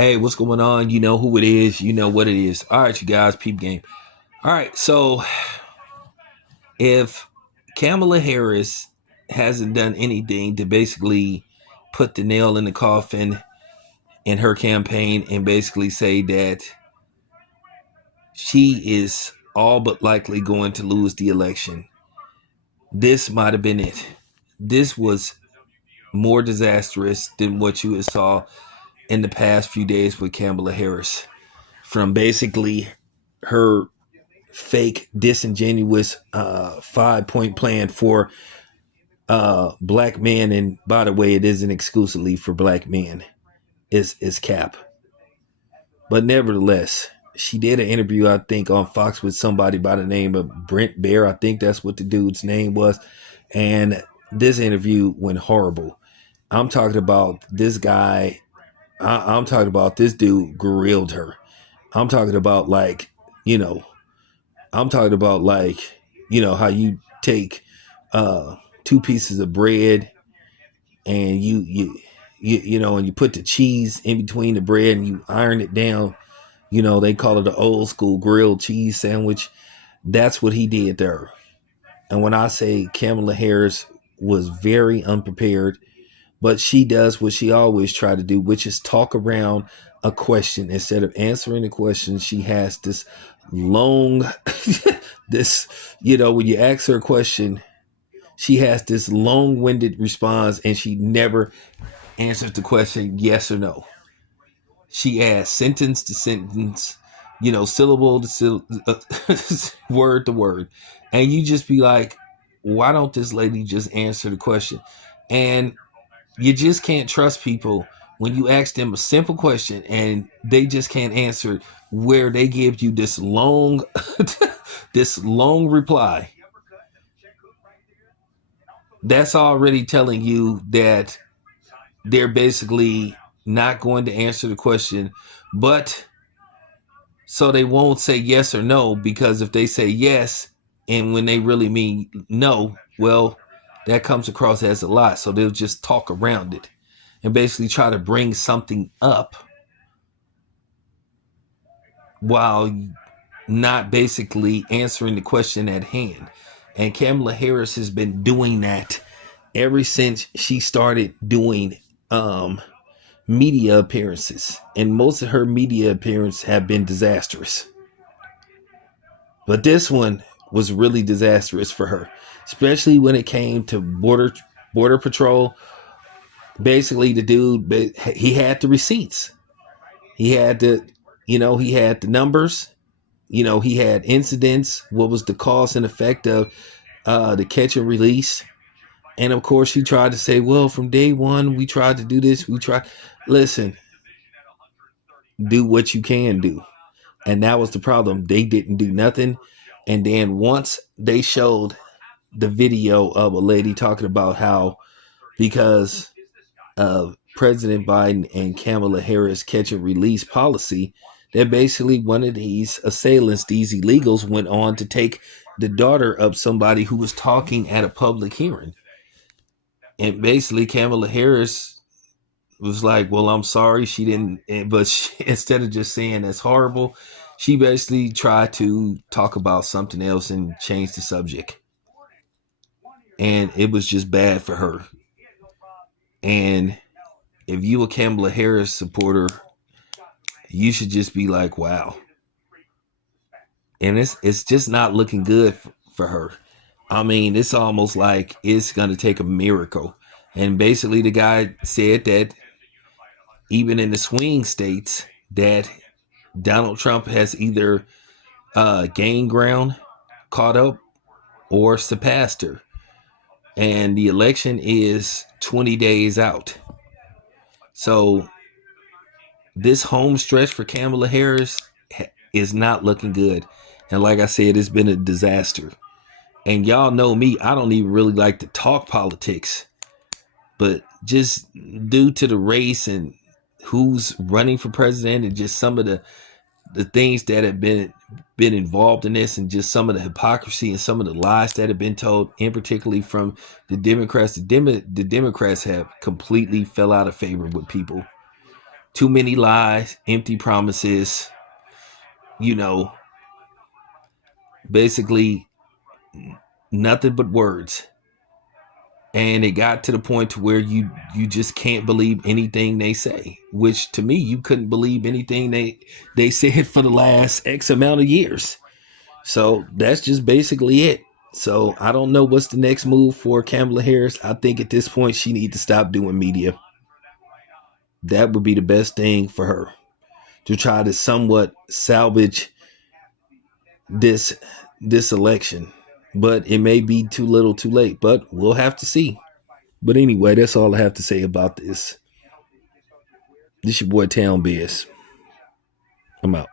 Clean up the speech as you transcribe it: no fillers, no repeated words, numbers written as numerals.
Hey, what's going on? You know who it is. You know what it is. All right, you guys, peep game. All right, so if Kamala Harris hasn't done anything to basically put the nail in the coffin in her campaign and basically say that she is all but likely going to lose the election, this might have been it. This was more disastrous than what you saw in the past few days with Kamala Harris. From basically her fake, disingenuous 5-point plan for black men, and by the way, it isn't exclusively for black men. Is cap, but nevertheless, she did an interview, I think, on Fox with somebody by the name of Brent Bear. I think that's what the dude's name was, and this interview went horrible. I'm talking about this guy. I'm talking about this dude grilled her. I'm talking about you know, I'm talking about how you take two pieces of bread and and you put the cheese in between the bread and you iron it down. They call it an old school grilled cheese sandwich. That's what he did there. And when I say Kamala Harris was very unprepared, but she does what she always tried to do, which is talk around a question. Instead of answering the question, she has this long, when you ask her a question, she has this long-winded response and she never answers the question yes or no. She adds sentence to sentence, syllable to syllable, word to word. And you just be like, why don't this lady just answer the question? And you just can't trust people when you ask them a simple question and they just can't answer it, where they give you this long this long reply. That's already telling you that they're basically not going to answer the question, but so they won't say yes or no, because if they say yes and when they really mean no, well, that comes across as a lie. So they'll just talk around it and basically try to bring something up while not basically answering the question at hand. And Kamala Harris has been doing that ever since she started doing media appearances. And most of her media appearances have been disastrous. But this one was really disastrous for her, especially when it came to border patrol. Basically, the dude, he had the receipts. He had he had the numbers. He had incidents. What was the cause and effect of the catch and release? And of course, he tried to say, well, from day one, we tried to do this. Listen, do what you can do. And that was the problem. They didn't do nothing. And then once they showed the video of a lady talking about how, because of President Biden and Kamala Harris catch and release policy, that basically one of these assailants, these illegals, went on to take the daughter of somebody who was talking at a public hearing. And basically Kamala Harris was like, well, I'm sorry, she didn't, but instead of just saying that's horrible, she basically tried to talk about something else and change the subject. And it was just bad for her. And if you a Kamala Harris supporter, you should just be like, wow. And it's just not looking good for her. I mean, it's almost like it's going to take a miracle. And basically the guy said that even in the swing states, that Donald Trump has either gained ground, caught up, or surpassed her. And the election is 20 days out. So this home stretch for Kamala Harris is not looking good. And like I said, it's been a disaster. And y'all know me, I don't even really like to talk politics. But just due to the race and who's running for president and just some of the things that have been involved in this, and just some of the hypocrisy and some of the lies that have been told, and particularly from the Democrats, the Democrats have completely fell out of favor with people. Too many lies, empty promises, you know, basically nothing but words. And it got to the point to where you just can't believe anything they say, which to me, you couldn't believe anything they said for the last X amount of years. So that's just basically it. So I don't know what's the next move for Kamala Harris. I think at this point she needs to stop doing media. That would be the best thing for her, to try to somewhat salvage this this election. But it may be too little too late, but we'll have to see. But anyway, that's all I have to say about this. This your boy Town Biz. I'm out.